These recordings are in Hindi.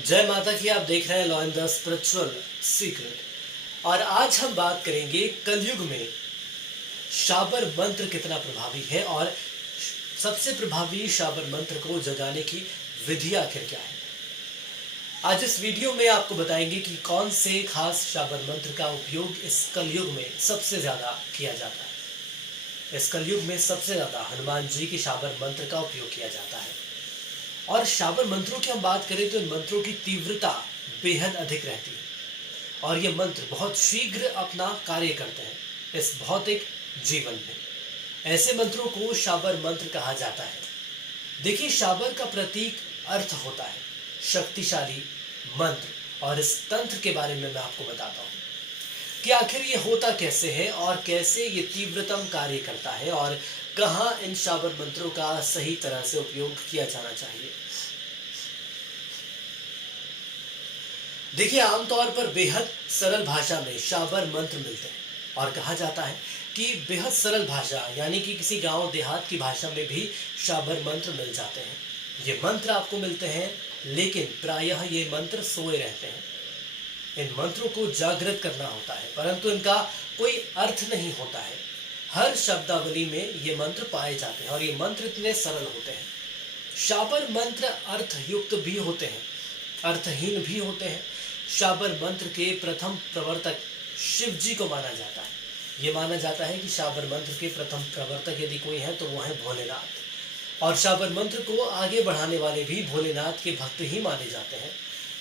जय माता की। आप देख रहे हैं law in the spiritual secret और आज हम बात करेंगे कलयुग में शाबर मंत्र कितना प्रभावी है और सबसे प्रभावी शाबर मंत्र को जगाने की विधि आखिर क्या है। आज इस वीडियो में आपको बताएंगे कि कौन से खास शाबर मंत्र का उपयोग इस कलयुग में सबसे ज्यादा किया जाता है। इस कलयुग में सबसे ज्यादा हनुमान जी के शाबर मंत्र का उपयोग किया जाता है और शाबर मंत्रों की हम बात करें तो इन मंत्रों की तीव्रता बेहद अधिक रहती है और ये मंत्र बहुत शीघ्र अपना कार्य करते हैं इस भौतिक जीवन में। ऐसे मंत्रों को शाबर मंत्र कहा जाता है। देखिए, शाबर का प्रतीक अर्थ होता है शक्तिशाली मंत्र और इस तंत्र के बारे में मैं आपको बताता हूँ कि आखिर ये होता कैसे है और कैसे ये तीव्रतम कार्य करता है और कहाँ इन शाबर मंत्रों का सही तरह से उपयोग किया जाना चाहिए। देखिए, आमतौर पर बेहद सरल भाषा में शाबर मंत्र मिलते हैं और कहा जाता है कि बेहद सरल भाषा यानी कि किसी गांव देहात की भाषा में भी शाबर मंत्र मिल जाते हैं। ये मंत्र आपको मिलते हैं, लेकिन प्रायः ये मंत्र सोए रहते हैं। इन मंत्रों को जागृत करना होता है, परंतु इनका कोई अर्थ नहीं होता है। हर शब्दावली में ये मंत्र पाए जाते हैं और ये मंत्र इतने सरल होते हैं। शाबर मंत्र अर्थयुक्त भी होते हैं, अर्थहीन भी होते हैं। शाबर मंत्र के प्रथम प्रवर्तक शिव जी को माना जाता है। ये माना जाता है कि शाबर मंत्र के प्रथम प्रवर्तक यदि कोई है तो वो है भोलेनाथ और शाबर मंत्र को आगे बढ़ाने वाले भी भोलेनाथ के भक्त ही माने जाते हैं।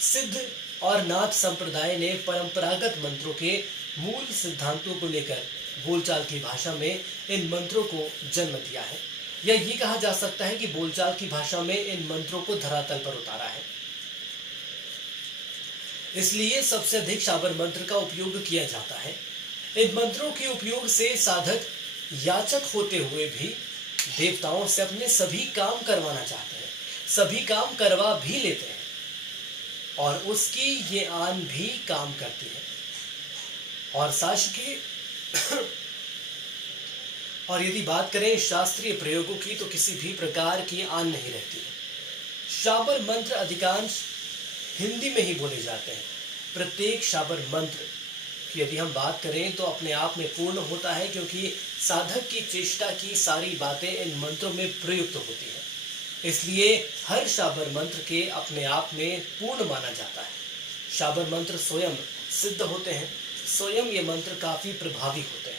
सिद्ध और नाथ संप्रदाय ने परंपरागत मंत्रों के मूल सिद्धांतों को लेकर बोलचाल की भाषा में इन मंत्रों को जन्म दिया है, या ये कहा जा सकता है कि बोलचाल की भाषा में इन मंत्रों को धरातल पर उतारा है। इसलिए सबसे अधिक शाबर मंत्र का उपयोग किया जाता है। इन मंत्रों के उपयोग से साधक याचक होते हुए भी देवताओं से अपने सभी काम करवाना चाहते हैं, सभी काम करवा भी लेते हैं और उसकी ये आन भी काम करती है और शासकीय और यदि बात करें शास्त्रीय प्रयोगों की तो किसी भी प्रकार की आन नहीं रहती है। शाबर मंत्र अधिकांश हिंदी में ही बोले जाते हैं। प्रत्येक शाबर मंत्र की यदि हम बात करें तो अपने आप में पूर्ण होता है, क्योंकि साधक की चेष्टा की सारी बातें इन मंत्रों में प्रयुक्त होती है। इसलिए हर शाबर मंत्र के अपने आप में पूर्ण माना जाता है। शाबर मंत्र स्वयं सिद्ध होते हैं, स्वयं ये मंत्र काफी प्रभावी होते हैं।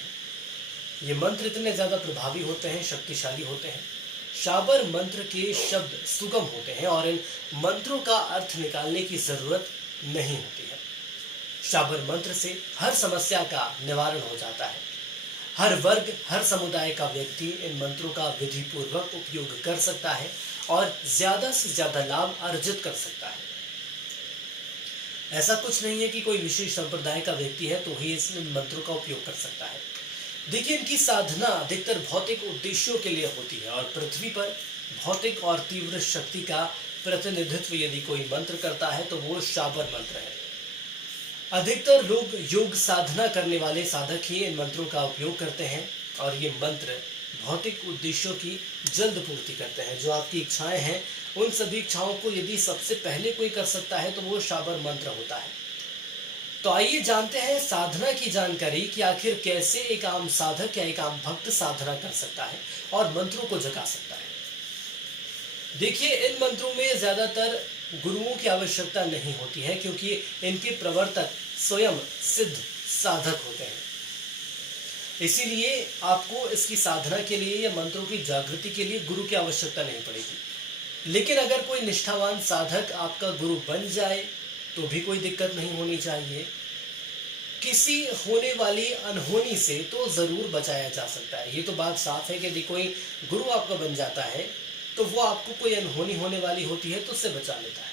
ये मंत्र इतने ज्यादा प्रभावी होते हैं, शक्तिशाली होते हैं। शाबर मंत्र के शब्द सुगम होते हैं और इन मंत्रों का अर्थ निकालने की जरूरत नहीं होती है। शाबर मंत्र से हर समस्या का निवारण हो जाता है। हर वर्ग, हर समुदाय का व्यक्ति इन मंत्रों का विधि पूर्वक उपयोग कर सकता है और ज्यादा से ज्यादा लाभ अर्जित कर सकता है। ऐसा कुछ नहीं है कि कोई विशेष संप्रदाय का व्यक्ति है तो ही इस मंत्रों का उपयोग कर सकता है। देखिए, इनकी साधना अधिकतर भौतिक उद्देश्यों के लिए होती है और पृथ्वी पर भौतिक और तीव्र शक्ति का प्रतिनिधित्व यदि कोई मंत्र करता है तो वो शाबर मंत्र है। अधिकतर लोग योग साधना करने वाले साधक ही इन मंत्रों का उपयोग करते हैं और ये मंत्र भौतिक उद्देश्यों की जल्द पूर्ति करते हैं। जो आपकी इच्छाएं हैं उन सभी इच्छाओं को यदि सबसे पहले कोई कर सकता है तो वो शाबर मंत्र होता है। तो आइए जानते हैं साधना की जानकारी कि आखिर कैसे एक आम साधक या एक आम भक्त साधना कर सकता है और मंत्रों को जगा सकता है। देखिए, इन मंत्रों में ज्यादातर गुरुओं की आवश्यकता नहीं होती है, क्योंकि इनके प्रवर्तक स्वयं सिद्ध साधक होते हैं। इसीलिए आपको इसकी साधना के लिए या मंत्रों की जागृति के लिए गुरु की आवश्यकता नहीं पड़ेगी। लेकिन अगर कोई निष्ठावान साधक आपका गुरु बन जाए तो भी कोई दिक्कत नहीं होनी चाहिए। किसी होने वाली अनहोनी से तो जरूर बचाया जा सकता है। ये तो बात साफ है कि यदि कोई गुरु आपका बन जाता है तो वो आपको कोई अनहोनी होने वाली होती है तो उससे बचा लेता है।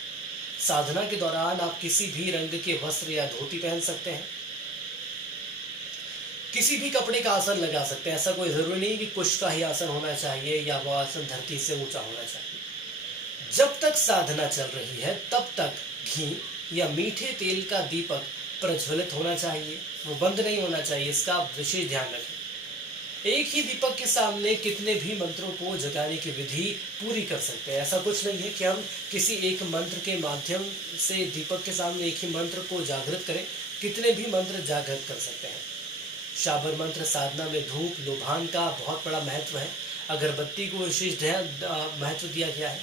साधना के दौरान आप किसी भी रंग के वस्त्र या धोती पहन सकते हैं, किसी भी कपड़े का आसन लगा सकते हैं। ऐसा कोई जरूरी नहीं कि कुश का ही आसन होना चाहिए या वो आसन धरती से ऊंचा होना चाहिए। जब तक साधना चल रही है तब तक घी या मीठे तेल का दीपक प्रज्वलित होना चाहिए, वो बंद नहीं होना चाहिए। इसका आप विशेष ध्यान रखें। एक ही दीपक के सामने कितने भी मंत्रों को जगाने की विधि पूरी कर सकते हैं। ऐसा कुछ नहीं है कि हम किसी एक मंत्र के माध्यम से दीपक के सामने एक ही मंत्र को जागृत करें, कितने भी मंत्र जागृत कर सकते हैं। शाबर मंत्र साधना में धूप लोभान का बहुत बड़ा महत्व है। अगरबत्ती को विशेष महत्व दिया गया है।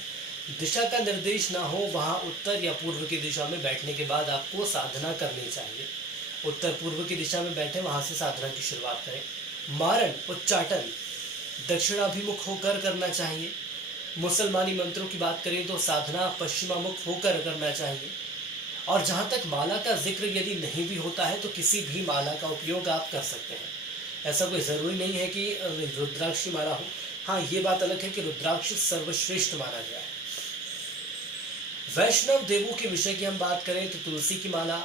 दिशा का निर्देश ना हो, वहाँ उत्तर या पूर्व की दिशा में बैठने के बाद आपको साधना करनी चाहिए। उत्तर पूर्व की दिशा में बैठे, वहाँ से साधना की शुरुआत करें। मारण उच्चाटन दक्षिणाभिमुख होकर करना चाहिए। मुसलमानी मंत्रों की बात करें तो साधना पश्चिमामुख होकर करना चाहिए। और जहाँ तक माला का जिक्र यदि नहीं भी होता है तो किसी भी माला का उपयोग आप कर सकते हैं। ऐसा कोई ज़रूरी नहीं है कि रुद्राक्ष की माला हो। हाँ, ये बात अलग है कि रुद्राक्ष सर्वश्रेष्ठ माना गया है। वैष्णव देवों के विषय की हम बात करें तो तुलसी की माला,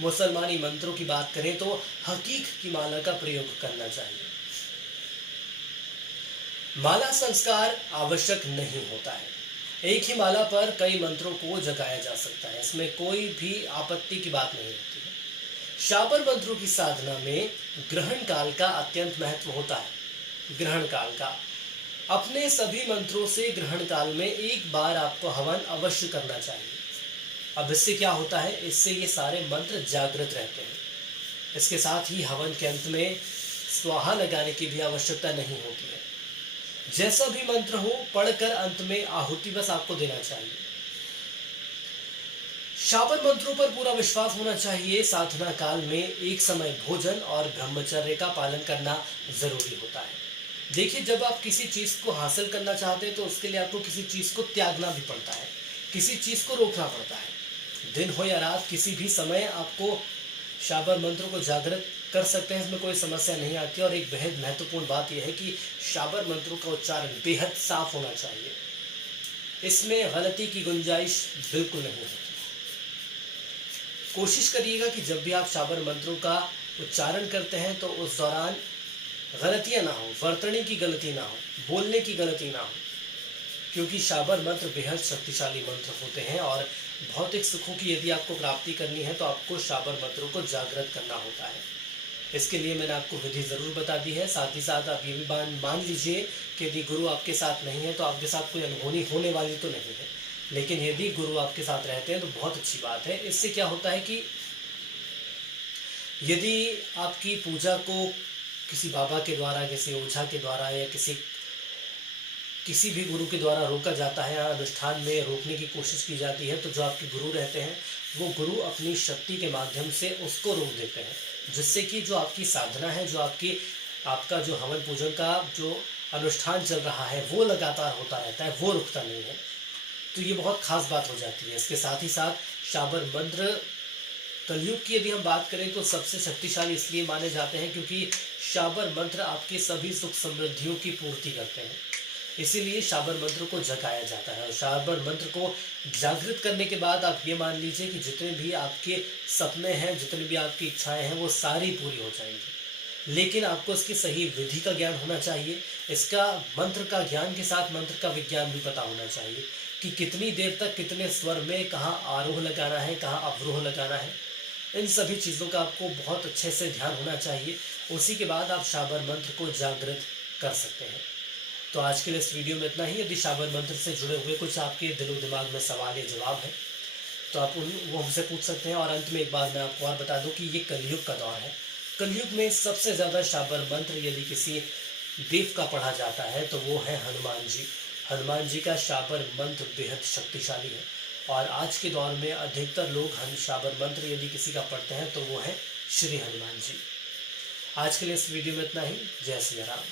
मुसलमानी मंत्रों की बात करें तो हकीक की माला का प्रयोग करना चाहिए। माला संस्कार आवश्यक नहीं होता है। एक ही माला पर कई मंत्रों को जगाया जा सकता है, इसमें कोई भी आपत्ति की बात नहीं होती है। शाबर मंत्रों की साधना में ग्रहण काल का अत्यंत महत्व होता है। ग्रहण काल का अपने सभी मंत्रों से ग्रहण काल में एक बार आपको हवन अवश्य करना चाहिए। अब इससे क्या होता है, इससे ये सारे मंत्र जागृत रहते हैं। इसके साथ ही हवन के अंत में स्वाहा लगाने की भी आवश्यकता नहीं होती है। जैसा भी मंत्र हो, पढ़कर अंत में आहुति बस आपको देना चाहिए। शाबर मंत्रों पर पूरा विश्वास होना चाहिए। साधना काल में एक समय भोजन और ब्रह्मचर्य का पालन करना जरूरी होता है। देखिए, जब आप किसी चीज को हासिल करना चाहते हैं तो उसके लिए आपको किसी चीज को त्यागना भी पड़ता है, किसी चीज को रोकना पड़ता है। दिन हो या रात, किसी भी समय आपको शाबर मंत्रों को जागृत कर सकते हैं, इसमें कोई समस्या नहीं आती। और एक बेहद महत्वपूर्ण बात यह है कि शाबर मंत्रों का उच्चारण बेहद साफ होना चाहिए। इसमें गलती की गुंजाइश बिल्कुल नहीं होती। कोशिश करिएगा कि जब भी आप शाबर मंत्रों का उच्चारण करते हैं तो उस दौरान गलतियां ना हो, वर्तनी की गलती ना हो, बोलने की गलती ना हो, क्योंकि शाबर मंत्र बेहद शक्तिशाली मंत्र होते हैं। और भौतिक सुखों की यदि आपको प्राप्ति करनी है तो आपको शाबर मंत्रों को जागृत करना होता है। इसके लिए मैंने आपको विधि ज़रूर बता दी है। साथ ही साथ आप ये भी मान लीजिए कि यदि गुरु आपके साथ नहीं है तो आपके साथ कोई अनहोनी होने वाली तो नहीं है, लेकिन यदि गुरु आपके साथ रहते हैं तो बहुत अच्छी बात है। इससे क्या होता है कि यदि आपकी पूजा को किसी बाबा के द्वारा, किसी ओझा के द्वारा या किसी भी गुरु के द्वारा रोका जाता है या अनुष्ठान में रोकने की कोशिश की जाती है, तो जो आपके गुरु रहते हैं वो गुरु अपनी शक्ति के माध्यम से उसको रोक देते हैं, जिससे कि जो आपकी साधना है, जो आपका जो हवन पूजन का जो अनुष्ठान चल रहा है वो लगातार होता रहता है, वो रुकता नहीं है। तो ये बहुत खास बात हो जाती है। इसके साथ ही साथ शाबर मंत्र कलयुग की यदि हम बात करें तो सबसे शक्तिशाली इसलिए माने जाते हैं क्योंकि शाबर मंत्र आपके सभी सुख समृद्धियों की पूर्ति करते हैं। इसीलिए शाबर मंत्र को जगाया जाता है। और शाबर मंत्र को जागृत करने के बाद आप ये मान लीजिए कि जितने भी आपके सपने हैं, जितनी भी आपकी इच्छाएं हैं, वो सारी पूरी हो जाएंगी। लेकिन आपको इसकी सही विधि का ज्ञान होना चाहिए। इसका मंत्र का ज्ञान के साथ मंत्र का विज्ञान भी पता होना चाहिए कि कितनी देर तक कितने स्वर में कहाँ आरोह लगाना है, कहाँ अवरोह लगाना है। इन सभी चीज़ों का आपको बहुत अच्छे से ध्यान होना चाहिए। उसी के बाद आप शाबर मंत्र को जागृत कर सकते हैं। तो आज के लिए इस वीडियो में इतना ही। यदि शाबर मंत्र से जुड़े हुए कुछ आपके दिलो दिमाग में सवाल या जवाब है तो आप वो हमसे पूछ सकते हैं। और अंत में एक बार मैं आपको और बता दूं कि ये कलयुग का दौर है। कलयुग में सबसे ज़्यादा शाबर मंत्र यदि किसी देव का पढ़ा जाता है तो वो है हनुमान जी। हनुमान जी का शाबर मंत्र बेहद शक्तिशाली है और आज के दौर में अधिकतर लोग शाबर मंत्र यदि किसी का पढ़ते हैं तो वो है श्री हनुमान जी। आज के लिए इस वीडियो में इतना ही। जय श्री राम।